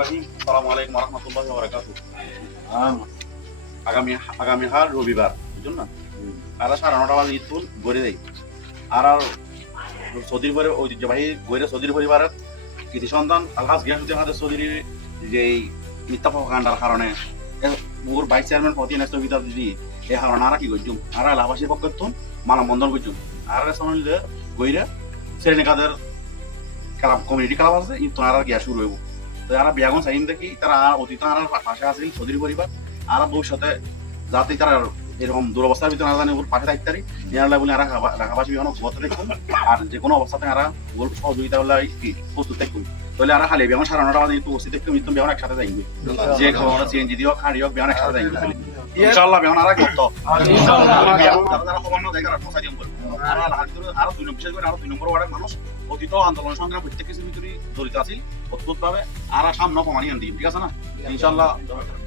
রহিম। আসসালামু আলাইকুম ওয়া রাহমাতুল্লাহি ওয়া বারাকাতুহু। আগামী হার রবিবার, বুঝুন না? আর 9:30 বাজে ঈদ ফুল গড়ে দেয়। আর সৌদির পরে ঐতিহ্যবাহী গড়ে সৌদির পরিবারের কৃতি সন্তান আলহাজ গিয়াসুদ্দিন হাজার চৌধুরীর যে মিথ্যা প্রপাগান্ডার কারণে ওর ভাইস চেয়ারম্যান প্রতি ন্যাশনাল বিদ্যা দিদি এই হারণ আর কি করছুম আর এলাহাবাসীর পক্ষে তো মানববন্ধন করছুম আর শুনলে গইরে শ্রেণীকাদের ক্লাব কমিউনিটি ক্লাব আছে তো আর গিয়া শুরু হইব। তো আর বিয়াগুন চাইম দেখি তারা অতীত আর পাশে আছে চৌধুরী পরিবার আর ভবিষ্যতে যাতে তারা এরকম দুরবস্থার ভিতরে না জানি ওর পাশে থাকতে পারি নিয়ারলা বলে আর রাখাবাসী বিমানও গত দেখুন আর যে কোনো অবস্থাতে আর ওর সহযোগিতা হলে কি প্রস্তুত থাকুন। তাহলে আর খালি বিমান 9:30 বাজে কিন্তু উপস্থিত থাকতে মৃত্যু বিমান একসাথে যাইবে যে খবর সিএনজি দিও খাড়ি হোক বিমান একসাথে যাইবে ইনশাআল্লাহ বিমান আর করতো তারা খবর না দেখার পৌঁছা দিম বলবো আর দুই বিশেষ করে আর 2 নম্বর ওয়ার্ডের মানুষ অতীত আন্দোলন সংগ্রাম প্রত্যেক কিছুর ভিতরে জড়িত আছিল অদ্ভুতভাবে আর সামনে প্রমাণী আন দিই, ঠিক আছে না? ইনশাআল্লাহ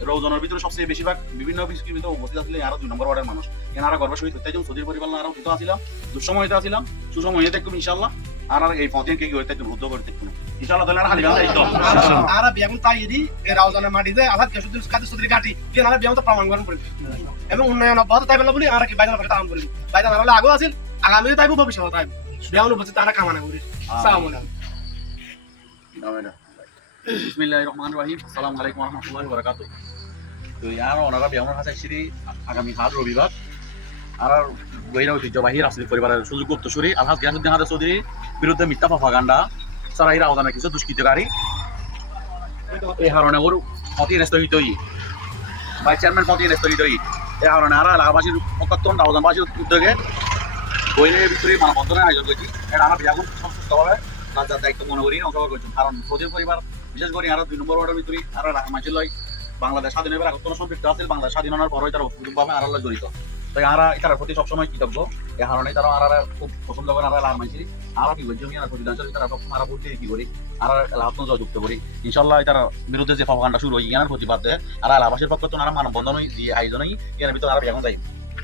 রৌজনের ভিতরে সবচেয়ে বেশিরভাগ বিভিন্ন বিষয়ের ভিতরে উপস্থিত আসলে আরো 2 নম্বর ওয়ার্ডের মানুষ এনারা গর্ব সহিত হইতে যাই সৌদির পরিবার আরো অতীত আসছিলাম দুঃসময়তে আসছিলাম সুসময়ে দেখুন ইনশাআল্লাহ আর এই পথে কি হইতে রুদ্ধ করে দেখুন ইনশাআল্লাহ তাহলে আর হালি বান্ধা দিত আর বিয়াগুন তাইরি এই রাউজানের মাটিতে আলাদ গিয়াসুদ্দিন কাদের চৌধুরী ঘাটি কেন আর বিয়াগুন প্রমাণ করুন করি এবং উন্নয়ন অব্যাহত তাইবেন বলি আর কি বাইরে কথা আম করি বাইরে না আগেও আছিল আগামীতে তাইব ভবিষ্যতে তাইব বিয়াগুন উপস্থিত তারা কামনা করি। আসসালামু আলাইকুম। বিসমিল্লাহির রহমানির রহিম। আসসালামু আলাইকুম ওয়া রাহমাতুল্লাহি ওয়া বারাকাতুহু। তো ইয়ার ওনারা বিয়াগুন হাসাই শ্রী আগামী হাট রবিবার আর গইরা ঐতিহ্যবাহী রাজনৈতিক পরিবারের সুযোগ উত্তরসূরি আলহাজ গিয়াসুদ্দিন হাজার চৌধুরীর বিরুদ্ধে মিথ্যা প্রপাগান্ডা ছাড়া এরা অজানা কিছু দুষ্কৃতকারী এই কারণে ওর পথে রেস্তরিত ভাইস চেয়ারম্যান পথে রেস্তরিত এই কারণে আর এলাকাবাসীর পক্ষান্তর রাউজানবাসীর উদ্যোগে বইয়ের ভিতরে মানববন্ধনের আয়োজন করছি এটা আমরা বিয়াগুন সুস্থভাবে রাজার দায়িত্ব মনে করি অংশগ্রহণ করছি কারণ সৌদির পরিবার বিশেষ করে আরো 2 নম্বর ওয়ার্ডের ভিতরে আর রাখামাঝি লয় বাংলাদেশ স্বাধীন হবার আগত সম্পৃক্ত আছে বাংলাদেশ স্বাধীন হওয়ার পরই তারা অত্যন্তভাবে আর জড়িত। তাই আর এটার প্রতি সবসময় কৃতজ্ঞ এই কারণে তারা আর খুব পছন্দ করে আর লামাইছি আর কি বলছি আমি আর প্রতিদান তারা সবসময় আর ভোট দিয়ে কি করি আর লাভ যুক্ত করি ইনশাল্লাহ তার বিরুদ্ধে যে প্রপাগান্ডা শুরু হয় ইয়ার প্রতিবাদ দেয় আর আলাবাসের পক্ষ তো আর মানববন্ধন দিয়ে আয়োজনই এর ভিতরে আর বিয়াগুন যাই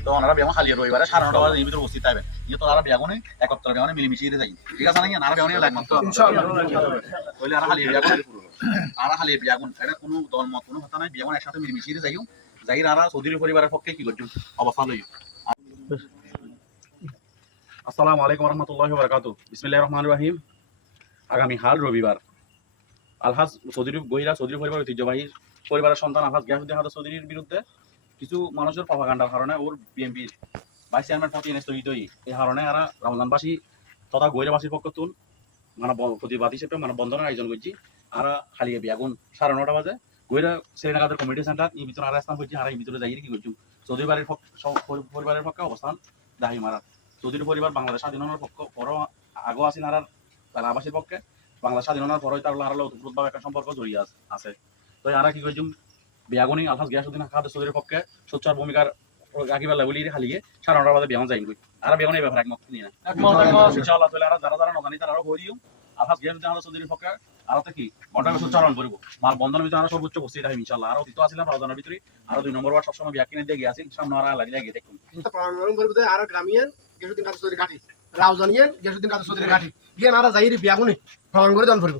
তো ওনারা বিয়াগুন খালি রবিবারে 9:30 বাজে এই ভিতরে উপস্থিত থাকবেন ইয়ে তো আর বিয়াগুনে একত্র বিয়াগুনে মিলিমিশিয়ে যাই, ঠিক আছে না? আর বিয়াগুনে লাগবে ইনশাআল্লাহ তাহলে আর খালি বিয়াগুন আর খালি বিয়াগুন এটা কোনো দল মত কোনো কথা নাই বিয়াগুন একসাথে মিলিমিশিয়ে যাইও যাই আর চৌধুরী পরিবারের পক্ষে কি করছো অবস্থা লই। আসসালামু আলাইকুম ওয়া রাহমাতুল্লাহি ওয়া বারাকাতুহু। বিসমিল্লাহির রহমানির রহিম। আগামী হাল রবিবার আলহাজ চৌধুরী গইরা চৌধুরী পরিবার ঐতিহ্যবাহী পরিবারের সন্তান আলহাজ গিয়াসুদ্দিন হাজার চৌধুরীর বিরুদ্ধে কিছু মানুষের প্রপাগান্ডার কারণে ওর বিএনপির ভাইস চেয়ারম্যান পথে স্থগিত এই কারণে আর রমজানবাসী তথা গৈরাবাসীর পক্ষ তুন প্রতিবাদ হিসেবে মানববন্ধনের আয়োজন করছি আর খালি বিয়াগুন 9:30 বাজে গৈরা শ্রীনগরের কমিউনিটি সেন্টার এই ভিতরে আর স্থান করছি আর এই ভিতরে যাই কি করছি চৌধুরী বাড়ির পরিবারের পক্ষে অবস্থান দাহি মারা চৌধুরী পরিবার বাংলাদেশ স্বাধীন হওয়ার পক্ষ পরও আগেও আসেন আর এলাহাবাসীর পক্ষে বাংলাদেশ স্বাধীন হওয়ার পরই তার হারালে ওতপ্রোতভাবে একটা সম্পর্ক জড়িয়ে আছে। তো আর কি করছি বিয়াগুনি আলহাজ গিয়াসুদ্দিন হাজার চৌধুরীর পক্ষে সোচ্চার ভূমিকার রাখিবার বলি হালিয়ে 9:30 বাজে বিয়াগুন যাই আর বিয়াগুন এই ব্যাপারে একমত নিয়ে ইনশাআল্লাহ তাহলে আর যারা নজানি তারা আরো হয়ে দিও আলহাজ গিয়াসুদ্দিন হাজার চৌধুরীর পক্ষে আরো কি ঘন্টাকে সোচ্চারণ করবো মাল বন্ধনের ভিতরে আরো সর্বোচ্চ উপস্থিত হয় ইনশাআল্লাহ আর অতীত আসলাম রাউজানের ভিতরে আরো 2 নম্বর ওয়ার্ড সবসময় বিয়া কিনে দিয়ে গিয়েছি সামনে আর লাগিয়ে দেখুন প্রমাণ করব আর গ্রামিয়ান গিয়াসুদ্দিন কাদের চৌধুরী ঘাটি রাউজানিয়ান গিয়াসুদ্দিন কাদের চৌধুরী ঘাটি গিয়ে না যাইরি বিয়াগুনি প্রমাণ করে দান করব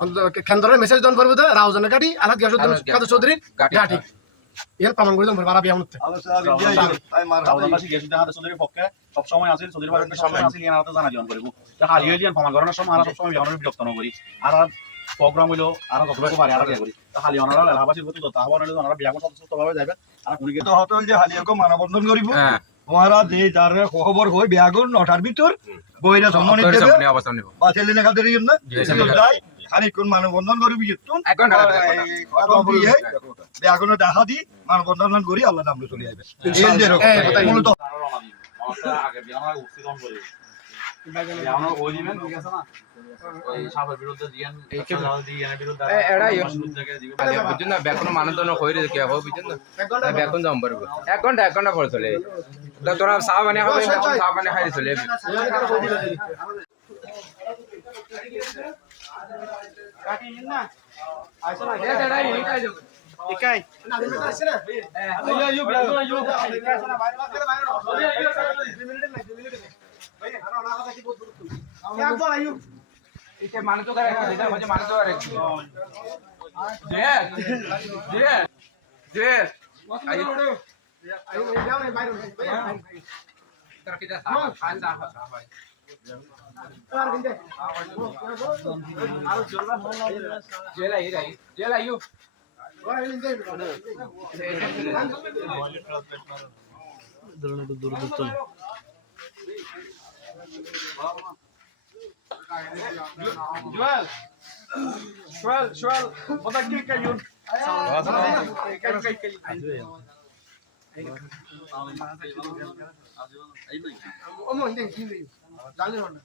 অন্তত কেন্দ্রের মেসেজ দান করব রাউজানের ঘাটি আলহাজ গিয়াসুদ্দিন কাদের চৌধুরী ঘাটি এর প্রমাণ করে দান করব আর বিয়াগুনিতে রাউজানবাসী গিয়াসুদ্দিন হাজার চৌধুরীর পক্ষে সবসময় আছে চৌধুরী বাড়িতে সবসময় আছে ইয়ার হাতে জানা দিন করব হালি হইলিয়ান প্রমাণ করানোর সময় আর সবসময় বিয়াগুনের বিরক্ত না করি আর প্রোগ্রাম হইলো আর যতটুকু পারে আর করি খালি ওনারা এলাহাবাসীর প্রতি তথ্য আহ্বান হইলো ওনারা বিয়াগুন সদস্যভাবে যাবে আর উনি তো হতল যে হালিয়াকে মানববন্ধন করিব মহারাজ এই তার খবর হই বিয়াগুন 9টার ভিতর বইরা সম্মানিত দেবে বা ছেলে খাদের জন্য যাই খানিকক্ষণ মানববন্ধন করিব যেতুন বিয়াগুন দেখা দি মানববন্ধন করি আল্লাহ নাম চলে যাবে মূলত আগে বিয়াগুন উপস্থিত করে বিয়াগুন ওই দিবেন ঠিক আছে না ওই সাবের বিরুদ্ধে দিয়েন দিয়েন বিরুদ্ধে বুঝুন না বেকন মানদণ্ড হয়ে রে কি হবে বুঝুন না বেকন দাম পারবো 1 ঘন্টা পরে চলে তো তোরা চা বানিয়ে হবে চা বানিয়ে খাই চলে কাকি না আইছো না এটাই নিকাই যাও ইকাই না আসছে না আইও বিয়াগুন আইও আইছো না বাইরে বাইরে 2 মিনিট নাই 2 মিনিট ভাই আর ওনা কথা কি বহুত গুরুত্ব একবার আইও এটা মানে তো করে এটা মানে তো করে Joel, matakin kayo. 어머 근데 근데 날려놓는다.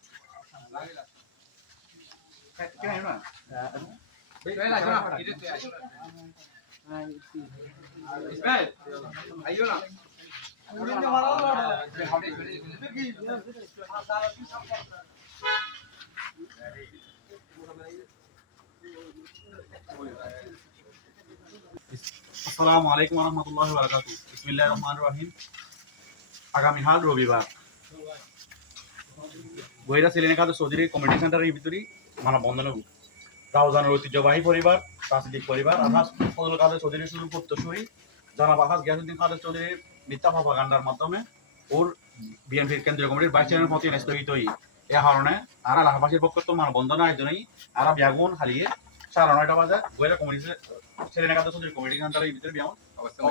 আসসালামু আলাইকুম ওয়া রাহমাতুল্লাহি ওয়া বারাকাতুহু। বিসমিল্লাহির রহমানির রহিম। আগামী হাল রবিবার বইরা সিলেনে কাছে চৌধুরী কমিউনিটি সেন্টারের ভিতরে মানববন্ধন হব। রাউজানের ঐতিহ্যবাহী পরিবার রাজনৈতিক পরিবার আহাজ ফজল কাদের চৌধুরী শুরু করতেশুরি জনাব আহাজ গিয়াসউদ্দিন কাদের চৌধুরীর মিথ্যা প্রপাগান্ডার মাধ্যমে ওর বিএনপির কেন্দ্রীয় কমিটির ভাইস চেয়ারম্যান প্রতি স্থগিত হই এ কারণে আর এলাকাবাসীর পক্ষ তো মানববন্ধন আয়োজনই আর বেগুন হারিয়ে 9:30 বাজে বইরা কমিটি সিলেনে কাদের চৌধুরী কমিউনিটি সেন্টারের ভিতরে বিয়াম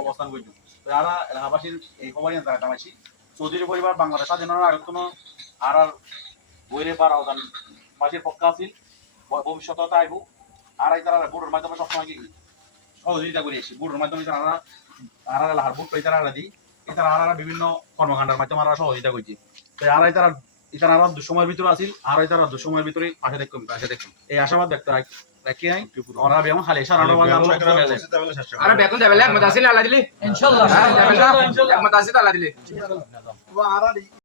অবস্থান করছি। তো আর এলাকাবাসীর এই খবর জানাতামাছি চৌধুরী পরিবার বাংলাদেশ স্বাধীনতার আগে কোনো আর বইরে বা রাউজান বাসীর পক্ষ আছিল ভবিষ্যতে আইব আর এই তারা বুড়োর মাধ্যমে সবসময় কি সহযোগিতা করে এসেছি বুড়োর মাধ্যমে তারা আর এলাকার বুট পাই তারা দিই এছাড়া আর বিভিন্ন কর্মকাণ্ডের মাধ্যমে আমরা সহযোগিতা করছি। তো আর এই তারা এছাড়া আর দুঃসময়ের ভিতরে আছিল আর এই তারা দুঃসময়ের ভিতরে পাশে দেখুন এই আশাবাদ ব্যক্ত রাখি নাই ওরা বেমন খালি 9:30 আরে বেতন দেবেলে মত আসিল আল্লাহ দিলি ইনশাআল্লাহ মত আসিল আল্লাহ দিলি